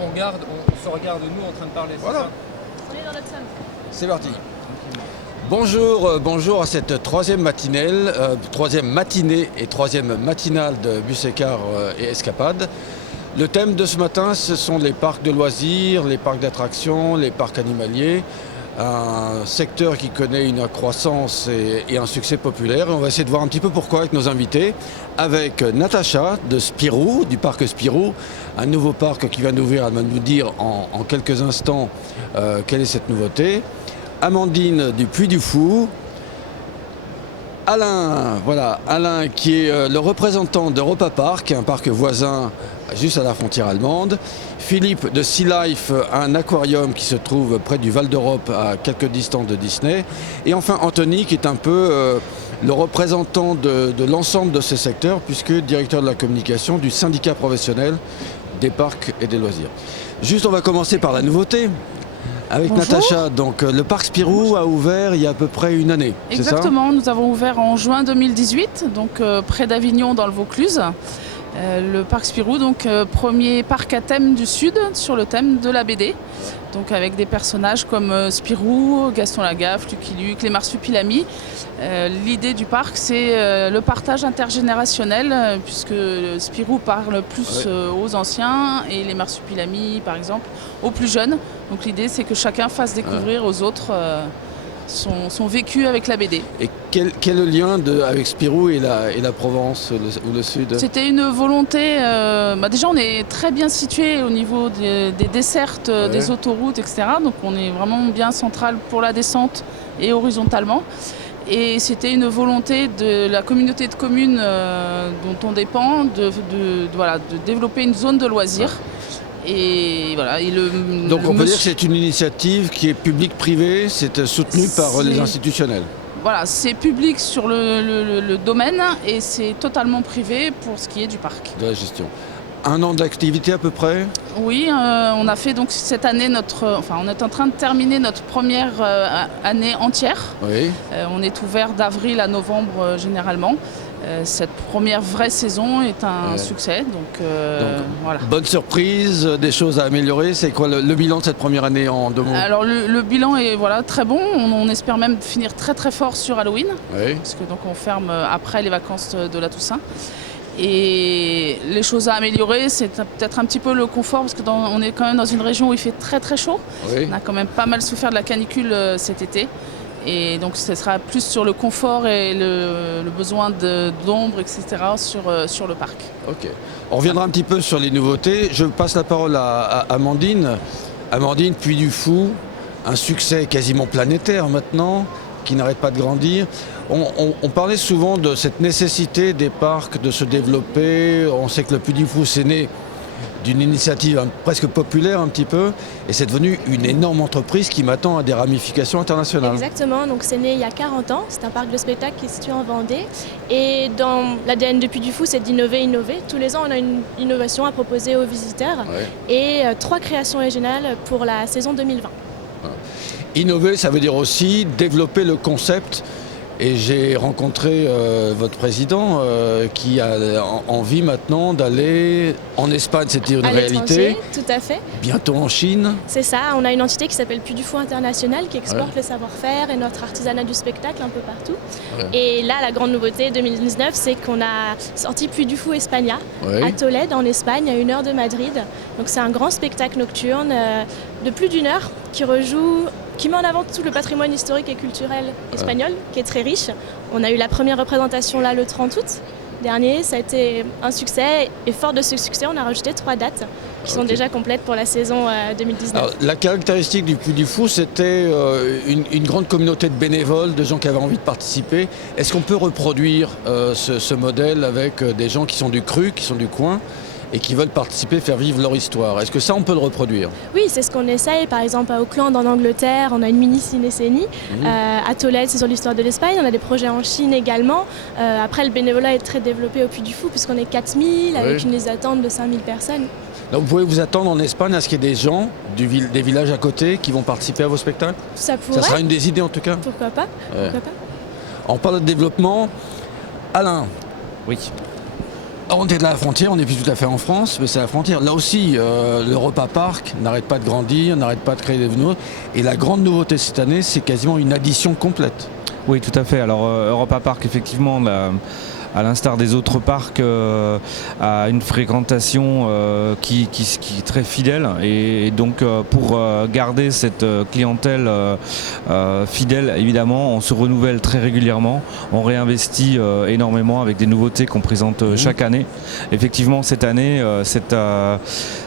on se regarde nous en train de parler. Voilà. On est dans notre salle. C'est parti. Bonjour à cette troisième matinée et troisième matinale de Bus Écart et Escapades. Le thème de ce matin, ce sont les parcs de loisirs, les parcs d'attractions, les parcs animaliers. Un secteur qui connaît une croissance et un succès populaire. Et on va essayer de voir un petit peu pourquoi avec nos invités. Avec Natacha de Spirou, du parc Spirou, un nouveau parc qui vient d'ouvrir. Elle va nous dire en quelques instants quelle est cette nouveauté. Amandine du Puy du Fou. Alain qui est le représentant d'Europa Park, un parc voisin juste à la frontière allemande. Philippe de Sea Life, un aquarium qui se trouve près du Val d'Europe à quelques distances de Disney. Et enfin Anthony qui est un peu le représentant de l'ensemble de ces secteurs puisque directeur de la communication du syndicat professionnel des parcs et des loisirs. Juste, on va commencer par la nouveauté. Avec Bonjour. Natacha, donc le parc Spirou a ouvert il y a à peu près une année, c'est ça ? Exactement, nous avons ouvert en juin 2018, donc près d'Avignon dans le Vaucluse. Le parc Spirou, donc premier parc à thème du Sud sur le thème de la BD. Donc avec des personnages comme Spirou, Gaston Lagaffe, Lucky Luke, les marsupilamis. L'idée du parc, c'est le partage intergénérationnel, puisque Spirou parle plus aux anciens et les marsupilamis, par exemple, aux plus jeunes. Donc l'idée, c'est que chacun fasse découvrir aux autres son vécu avec la BD. Et quel est le lien avec Spirou et la Provence ou le Sud ? C'était une volonté, déjà on est très bien situé au niveau des dessertes, des autoroutes, etc. Donc on est vraiment bien central pour la descente et horizontalement. Et c'était une volonté de la communauté de communes dont on dépend de développer une zone de loisirs. Et voilà, Donc on peut dire que c'est une initiative qui est publique-privée, c'est soutenu par les institutionnels. Voilà, c'est public sur le domaine et c'est totalement privé pour ce qui est du parc. De la gestion. Un an d'activité à peu près ? Oui, on a fait donc cette année on est en train de terminer notre première année entière. Oui. On est ouvert d'avril à novembre généralement. Cette première vraie saison est un succès, donc voilà. Bonne surprise, des choses à améliorer. C'est quoi le bilan de cette première année en 2 mots ? Alors le bilan est très bon. On espère même finir très très fort sur Halloween, parce que donc on ferme après les vacances de la Toussaint. Et les choses à améliorer, c'est peut-être un petit peu le confort, parce qu'on est quand même dans une région où il fait très très chaud. Oui. On a quand même pas mal souffert de la canicule cet été. Et donc ce sera plus sur le confort et le besoin d'ombre, etc. sur le parc. Ok. On reviendra un petit peu sur les nouveautés. Je passe la parole à Amandine. Amandine, Puy du Fou, un succès quasiment planétaire maintenant, qui n'arrête pas de grandir. On parlait souvent de cette nécessité des parcs de se développer. On sait que le Puy du Fou, c'est né d'une initiative presque populaire un petit peu, et c'est devenu une énorme entreprise qui maintenant a des ramifications internationales. Exactement, donc c'est né il y a 40 ans, c'est un parc de spectacle qui est situé en Vendée, et dans l'ADN de Puy du Fou, c'est d'innover. Tous les ans, on a une innovation à proposer aux visiteurs, et 3 créations régionales pour la saison 2020. Innover, ça veut dire aussi développer le concept. Et j'ai rencontré votre président qui a envie maintenant d'aller en Espagne, c'était une réalité. Tout à fait. Bientôt en Chine. C'est ça, on a une entité qui s'appelle Puy du Fou International qui exporte le savoir-faire et notre artisanat du spectacle un peu partout. Et là, la grande nouveauté 2019, c'est qu'on a sorti Puy du Fou España à Tolède en Espagne, à 1 heure de Madrid. Donc c'est un grand spectacle nocturne de plus d'1 heure qui met en avant tout le patrimoine historique et culturel espagnol, qui est très riche. On a eu la première représentation là le 30 août dernier, ça a été un succès, et fort de ce succès, on a rajouté 3 dates qui sont déjà complètes pour la saison 2019. Alors, la caractéristique du Puy du Fou, c'était une grande communauté de bénévoles, de gens qui avaient envie de participer. Est-ce qu'on peut reproduire ce modèle avec des gens qui sont du cru, qui sont du coin et qui veulent participer, faire vivre leur histoire? Est-ce que ça, on peut le reproduire? Oui, c'est ce qu'on essaye. Par exemple, à Auckland, en Angleterre, on a une mini cinécénie. À Tolède, c'est sur l'histoire de l'Espagne. On a des projets en Chine également. Après, le bénévolat est très développé au Puy du Fou, puisqu'on est 4000, avec une liste d'attente de 5000 personnes. Donc vous pouvez vous attendre en Espagne à ce qu'il y ait des gens des villages à côté qui vont participer à vos spectacles? Ça pourrait. Ça sera une des idées en tout cas? Pourquoi pas, pourquoi pas. On parle de développement. Alain. Oui. On est de la frontière, on n'est plus tout à fait en France, mais c'est la frontière. Là aussi, l'Europa Park n'arrête pas de grandir, n'arrête pas de créer des nouveaux. Et la grande nouveauté cette année, c'est quasiment une addition complète. Oui, tout à fait. Alors, Europa Park, effectivement, à l'instar des autres parcs, a une fréquentation qui est très fidèle. Et donc, pour garder cette clientèle fidèle, évidemment, on se renouvelle très régulièrement. On réinvestit énormément avec des nouveautés qu'on présente chaque année. Effectivement, cette année,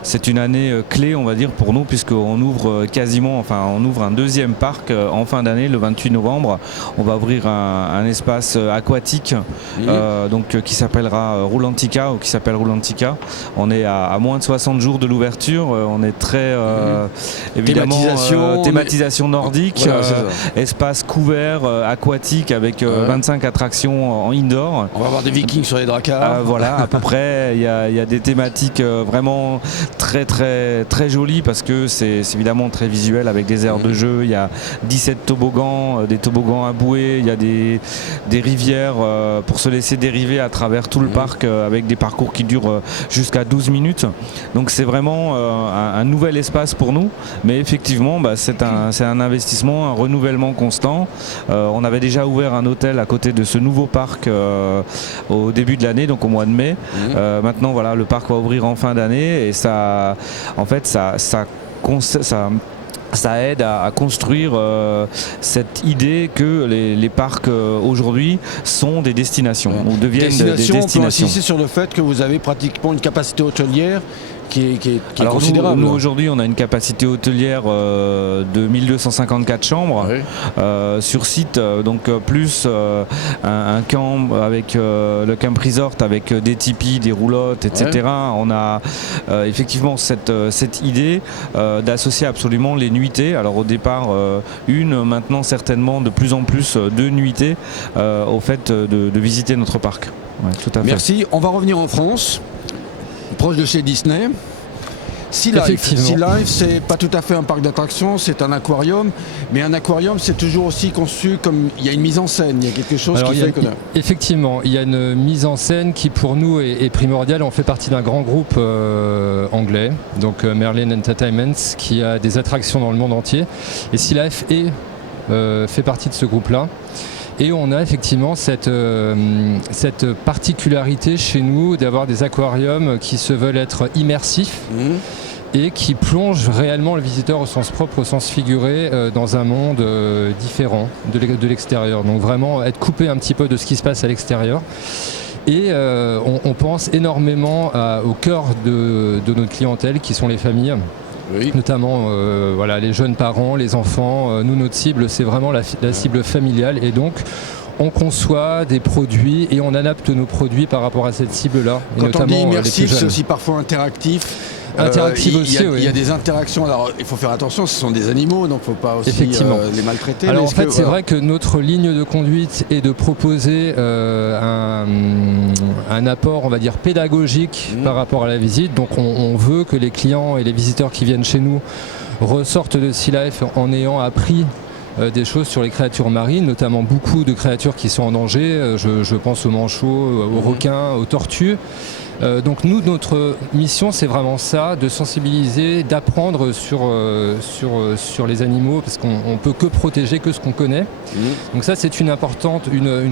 c'est une année clé, on va dire, pour nous, puisqu'on ouvre on ouvre un deuxième parc en fin d'année, le 28 novembre. On va ouvrir un espace aquatique qui s'appellera Roulantica, ou qui s'appelle Roulantica. On est à moins de 60 jours de l'ouverture. On est très évidemment thématisation nordique, voilà, espace couvert aquatique avec 25 attractions en indoor. On va avoir des Vikings sur les dracars. Voilà, à peu près. Il y a des thématiques vraiment très très très jolies, parce que c'est évidemment très visuel avec des aires de jeu. Il y a 17 toboggans, des toboggans à bouée. Il y a des rivières pour se laisser dériver à travers tout le parc avec des parcours qui durent jusqu'à 12 minutes. Donc c'est vraiment un nouvel espace pour nous, mais effectivement c'est un investissement, un renouvellement constant. On avait déjà ouvert un hôtel à côté de ce nouveau parc au début de l'année, donc au mois de mai. Maintenant voilà, le parc va ouvrir en fin d'année, et ça aide à construire cette idée que les parcs aujourd'hui sont des destinations, ou deviennent des destinations. On peut insister sur le fait que vous avez pratiquement une capacité hôtelière qui est Alors considérable. Nous aujourd'hui, on a une capacité hôtelière de 1254 chambres sur site, donc plus un camp avec le Camp Resort avec des tipis, des roulottes, etc. On a effectivement cette idée d'associer absolument les nuitées. Alors au départ maintenant certainement de plus en plus deux nuitées au fait de visiter notre parc. Ouais, tout à fait. Merci. On va revenir en France, proche de chez Disney. Sea Life, c'est pas tout à fait un parc d'attractions, c'est un aquarium, mais un aquarium, c'est toujours aussi conçu comme il y a une mise en scène, il y a quelque chose qui fait que... Effectivement, il y a une mise en scène qui pour nous est primordiale. On fait partie d'un grand groupe anglais, donc Merlin Entertainment, qui a des attractions dans le monde entier, et Sea Life fait partie de ce groupe-là. Et on a effectivement cette particularité chez nous d'avoir des aquariums qui se veulent être immersifs et qui plongent réellement le visiteur au sens propre, au sens figuré, dans un monde différent de l'extérieur. Donc vraiment être coupé un petit peu de ce qui se passe à l'extérieur. Et on pense énormément au cœur de notre clientèle, qui sont les familles. Oui. Notamment les jeunes parents, les enfants. Nous, notre cible, c'est vraiment la cible familiale, et donc on conçoit des produits et on adapte nos produits par rapport à cette cible-là. Quand on dit immersif, c'est aussi parfois interactif. Il y a des interactions. Alors il faut faire attention, ce sont des animaux, donc il ne faut pas aussi les maltraiter. Alors en fait, c'est vrai que notre ligne de conduite est de proposer un apport, on va dire, pédagogique par rapport à la visite. Donc on veut que les clients et les visiteurs qui viennent chez nous ressortent de Sea Life en ayant appris des choses sur les créatures marines, notamment beaucoup de créatures qui sont en danger. Je pense aux manchots, aux requins, aux tortues. Donc nous, notre mission, c'est vraiment ça, de sensibiliser, d'apprendre sur les animaux, parce qu'on peut que protéger que ce qu'on connaît. Donc ça, c'est une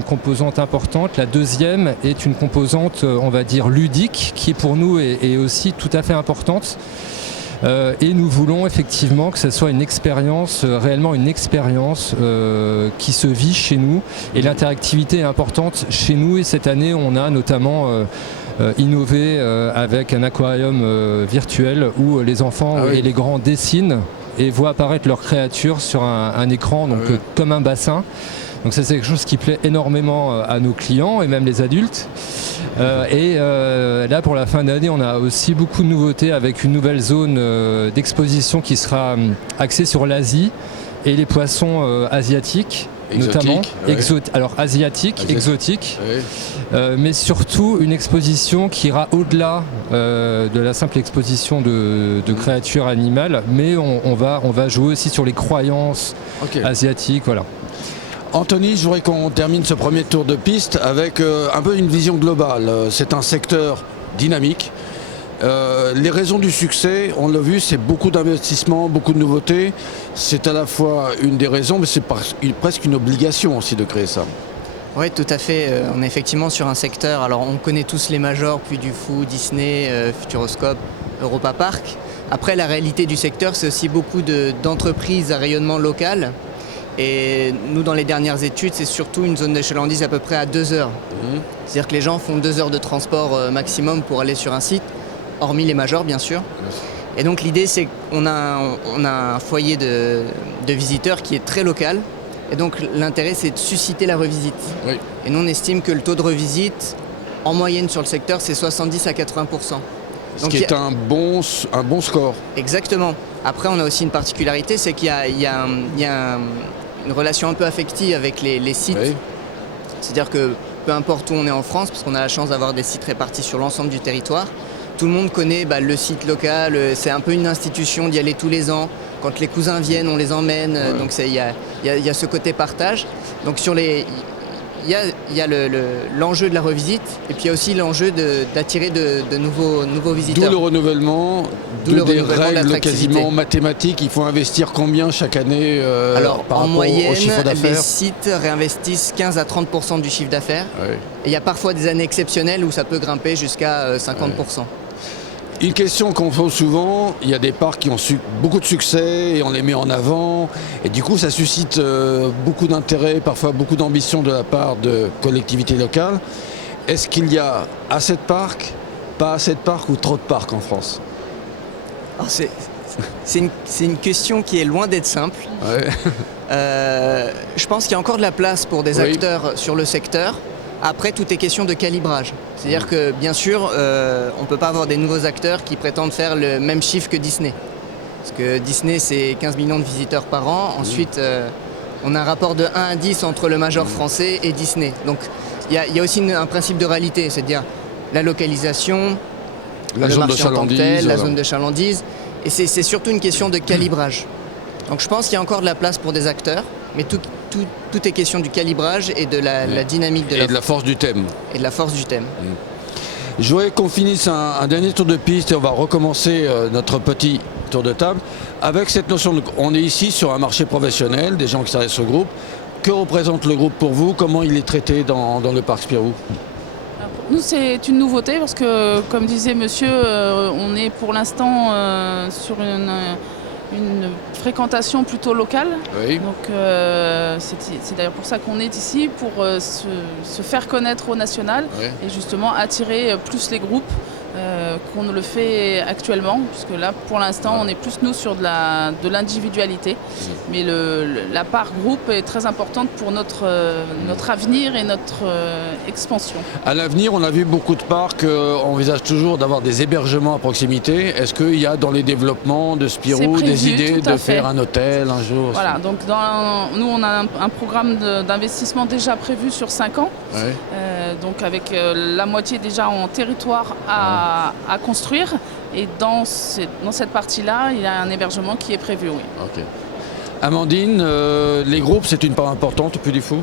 composante importante. La deuxième est une composante, on va dire, ludique, qui pour nous est aussi tout à fait importante. Et nous voulons effectivement que ce soit une expérience, réellement une expérience qui se vit chez nous. Et l'interactivité est importante chez nous. Et cette année, on a notamment innové avec un aquarium virtuel où les enfants et les grands dessinent et voient apparaître leurs créatures sur un écran, donc comme un bassin. Donc ça, c'est quelque chose qui plaît énormément à nos clients et même les adultes. Là, pour la fin d'année, on a aussi beaucoup de nouveautés avec une nouvelle zone d'exposition qui sera axée sur l'Asie et les poissons asiatiques. Notamment asiatiques, exotiques, mais surtout une exposition qui ira au-delà de la simple exposition de créatures animales, mais on va jouer aussi sur les croyances asiatiques, voilà. Anthony, je voudrais qu'on termine ce premier tour de piste avec un peu une vision globale. C'est un secteur dynamique. Les raisons du succès, on l'a vu, c'est beaucoup d'investissements, beaucoup de nouveautés. C'est à la fois une des raisons, mais c'est presque une obligation aussi de créer ça. Oui, tout à fait. On est effectivement sur un secteur, alors on connaît tous les majors, Puy du Fou, Disney, Futuroscope, Europa Park. Après, la réalité du secteur, c'est aussi beaucoup d'entreprises à rayonnement local. Et nous, dans les dernières études, c'est surtout une zone d'achalandise à peu près à 2 heures. C'est-à-dire que les gens font 2 heures de transport maximum pour aller sur un site, hormis les majors, bien sûr. Et donc l'idée, c'est qu'on a un foyer de visiteurs qui est très local. Et donc l'intérêt, c'est de susciter la revisite. Oui. Et nous, on estime que le taux de revisite, en moyenne sur le secteur, c'est 70 à 80%. Ce qui est un bon score. Exactement. Après, on a aussi une particularité, c'est qu'il y a une relation un peu affective avec les sites. Oui. C'est-à-dire que peu importe où on est en France, parce qu'on a la chance d'avoir des sites répartis sur l'ensemble du territoire, tout le monde connaît le site local, c'est un peu une institution d'y aller tous les ans. Quand les cousins viennent, on les emmène, donc il y a ce côté partage. Donc il y a l'enjeu de la revisite, et puis il y a aussi l'enjeu d'attirer de nouveaux visiteurs. D'où le renouvellement, des règles quasiment mathématiques. Il faut investir combien chaque année Alors, par en rapport moyenne, au chiffre d'affaires? les sites réinvestissent 15 à 30% du chiffre d'affaires. Oui. Et il y a parfois des années exceptionnelles où ça peut grimper jusqu'à 50%. Une question qu'on pose souvent, il y a des parcs qui ont beaucoup de succès et on les met en avant et du coup ça suscite beaucoup d'intérêt, parfois beaucoup d'ambition de la part de collectivités locales. Est-ce qu'il y a assez de parcs, pas assez de parcs ou trop de parcs en France? Alors c'est une question qui est loin d'être simple. Ouais. Je pense qu'il y a encore de la place pour des acteurs sur le secteur. Après, tout est question de calibrage. C'est-à-dire que, bien sûr, on ne peut pas avoir des nouveaux acteurs qui prétendent faire le même chiffre que Disney. Parce que Disney, c'est 15 millions de visiteurs par an. Ensuite, on a un rapport de 1 à 10 entre le major français et Disney. Donc, il y a aussi un principe de réalité, c'est-à-dire la localisation, la zone de chalandise, la zone de chalandise. Et c'est surtout une question de calibrage. Donc, je pense qu'il y a encore de la place pour des acteurs, mais tout est question du calibrage et de la dynamique de et de la force du thème. Et de la force du thème. Je voudrais qu'on finisse un dernier tour de piste et on va recommencer notre petit tour de table avec cette notion de... On est ici sur un marché professionnel, des gens qui s'adressent au groupe. Que représente le groupe pour vous? Comment il est traité dans le parc Spirou? Pour nous, c'est une nouveauté parce que, comme disait monsieur, on est pour l'instant sur une fréquentation plutôt locale. Oui. Donc c'est d'ailleurs pour ça qu'on est ici, pour se faire connaître au national et justement attirer plus les groupes qu'on ne le fait actuellement, puisque là pour l'instant on est plus nous sur de l'individualité, mais la part groupe est très importante pour notre avenir et notre expansion. À l'avenir, on a vu beaucoup de parcs envisagent toujours d'avoir des hébergements à proximité. Est-ce qu'il y a dans les développements de Spirou des idées de faire un hôtel un jour? Voilà, donc nous on a un programme d'investissement déjà prévu sur 5 ans, donc avec la moitié déjà en territoire à construire, et dans cette partie-là, il y a un hébergement qui est prévu, oui. Okay. Amandine, les groupes, c'est une part importante au Puy du Fou?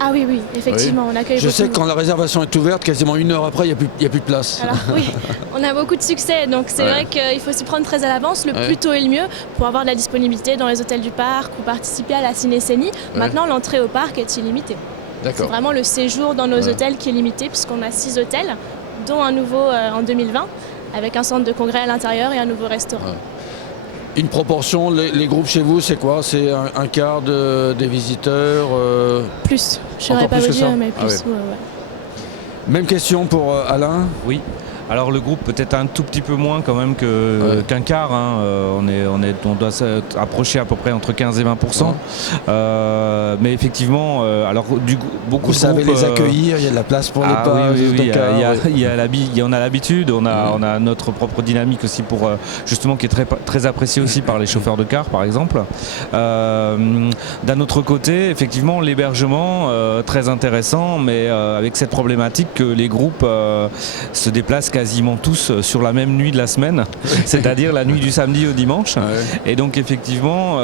Ah oui, effectivement, on accueille beaucoup. Je sais que quand la réservation est ouverte, quasiment 1 heure après, il n'y a plus de place. Alors oui, on a beaucoup de succès, donc c'est vrai qu'il faut s'y prendre très à l'avance, le plus tôt est le mieux, pour avoir de la disponibilité dans les hôtels du parc ou participer à la cinécénie. Maintenant, l'entrée au parc est illimitée. C'est vraiment le séjour dans nos hôtels qui est limité, puisqu'on a 6 hôtels, dont un nouveau en 2020, avec un centre de congrès à l'intérieur et un nouveau restaurant. Une proportion, les groupes chez vous, c'est quoi? C'est un quart des visiteurs Plus, je ne saurais pas vous dire, mais plus. Même question pour Alain? Oui. Alors le groupe peut-être un tout petit peu moins quand même qu'un quart. On doit s'approcher à peu près entre 15 et 20%. Mais effectivement, alors beaucoup vous de savez groupes, les accueillir, il y a de la place pour les pas. on a l'habitude, on a notre propre dynamique aussi pour justement qui est très, très appréciée aussi par les chauffeurs de car par exemple. D'un autre côté, effectivement, l'hébergement très intéressant, mais avec cette problématique que les groupes se déplacent quasiment tous sur la même nuit de la semaine, c'est-à-dire la nuit du samedi au dimanche. Ouais. Et donc effectivement,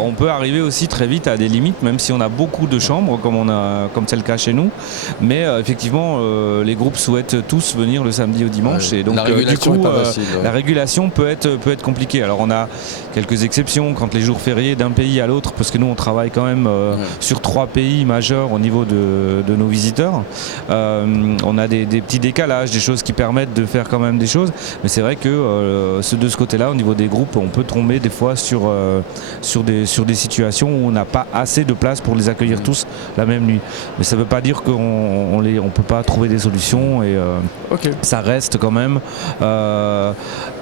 on peut arriver aussi très vite à des limites, même si on a beaucoup de chambres, comme c'est le cas chez nous. Mais effectivement, les groupes souhaitent tous venir le samedi au dimanche. Ouais. Et donc La régulation du coup, est pas facile, ouais. la régulation peut être compliquée. Alors on a quelques exceptions quand les jours fériés d'un pays à l'autre, parce que nous on travaille quand même sur 3 pays majeurs au niveau de nos visiteurs. On a des petits décalages, des choses qui permettent de faire quand même des choses. Mais c'est vrai que de ce côté-là, au niveau des groupes, on peut tomber des fois sur des situations où on n'a pas assez de place pour les accueillir tous la même nuit. Mais ça ne veut pas dire qu'on ne peut pas trouver des solutions. Et ça reste quand même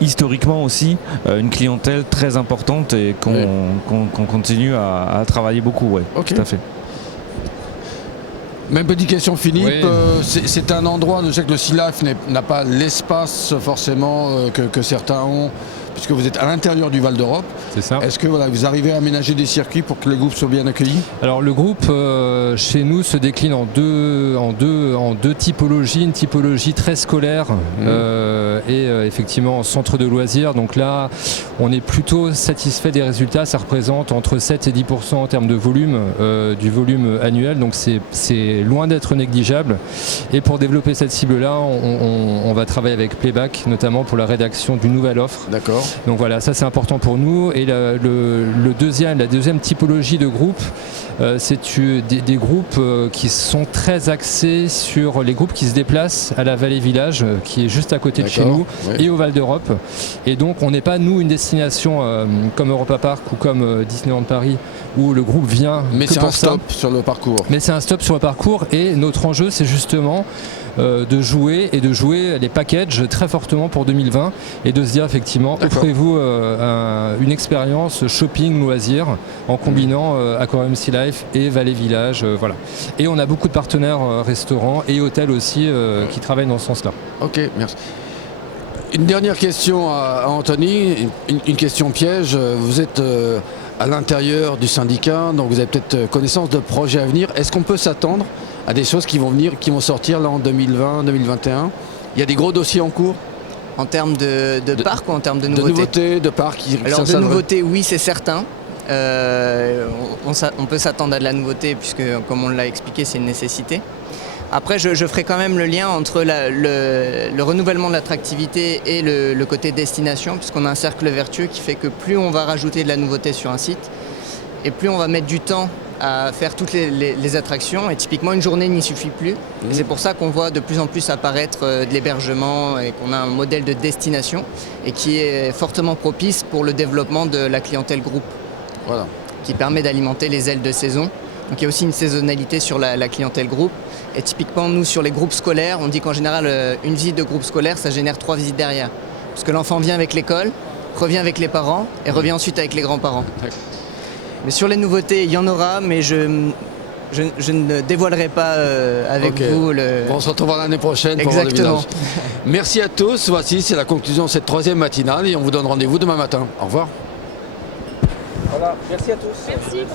historiquement aussi une clientèle très importante et qu'on continue à travailler beaucoup. Ouais, tout à fait. Même petite question, Philippe. Oui. C'est un endroit, je sais que le Sea Life n'a pas l'espace forcément que certains ont, puisque vous êtes à l'intérieur du Val d'Europe. C'est ça. Est-ce que vous arrivez à aménager des circuits pour que les groupes soient bien accueillis? Alors le groupe chez nous se décline en deux typologies, une typologie très scolaire et effectivement centre de loisirs. Donc là, on est plutôt satisfait des résultats. Ça représente entre 7 et 10% en termes de volume, du volume annuel. Donc c'est loin d'être négligeable. Et pour développer cette cible-là, on va travailler avec Playback, notamment pour la rédaction d'une nouvelle offre. D'accord. Donc voilà, ça c'est important pour nous. Et la deuxième typologie de groupe, c'est des groupes qui sont très axés sur les groupes qui se déplacent à la Vallée Village, qui est juste à côté de chez nous, et au Val d'Europe. Et donc on n'est pas, nous, une destination comme Europa Park ou comme Disneyland Paris, où le groupe vient Mais que c'est pour un ça. stop sur le parcours. Mais c'est un stop sur le parcours et notre enjeu, c'est justement de jouer les packages très fortement pour 2020 et de se dire effectivement, offrez-vous une expérience shopping loisir en combinant Aquarium Sea Life et Vallée Village, voilà. Et on a beaucoup de partenaires restaurants et hôtels aussi qui travaillent dans ce sens-là. Ok, merci. Une dernière question à Anthony, une question piège. Vous êtes à l'intérieur du syndicat, donc vous avez peut-être connaissance de projets à venir. Est-ce qu'on peut s'attendre à des choses qui vont sortir là en 2020, 2021? Il y a des gros dossiers en cours? En termes de parc ou en termes de nouveautés? De nouveautés, de parcs. Alors de nouveautés, oui, c'est certain. On peut s'attendre à de la nouveauté puisque, comme on l'a expliqué, c'est une nécessité. Après, je ferai quand même le lien entre le renouvellement de l'attractivité et le côté destination, puisqu'on a un cercle vertueux qui fait que plus on va rajouter de la nouveauté sur un site, et plus on va mettre du temps à faire toutes les attractions. Et typiquement, une journée n'y suffit plus. Et c'est pour ça qu'on voit de plus en plus apparaître de l'hébergement et qu'on a un modèle de destination et qui est fortement propice pour le développement de la clientèle groupe. Voilà. Qui permet d'alimenter les ailes de saison. Donc il y a aussi une saisonnalité sur la clientèle groupe. Et typiquement, nous, sur les groupes scolaires, on dit qu'en général, une visite de groupe scolaire, ça génère 3 visites derrière. Parce que l'enfant vient avec l'école, revient avec les parents et revient ensuite avec les grands-parents. Mais sur les nouveautés, il y en aura, mais je ne dévoilerai pas avec vous le... Bon, on se retrouvera l'année prochaine pour voir le village. Merci à tous. Voici, c'est la conclusion de cette 3e matinale et on vous donne rendez-vous demain matin. Au revoir. Voilà, merci à tous. Merci.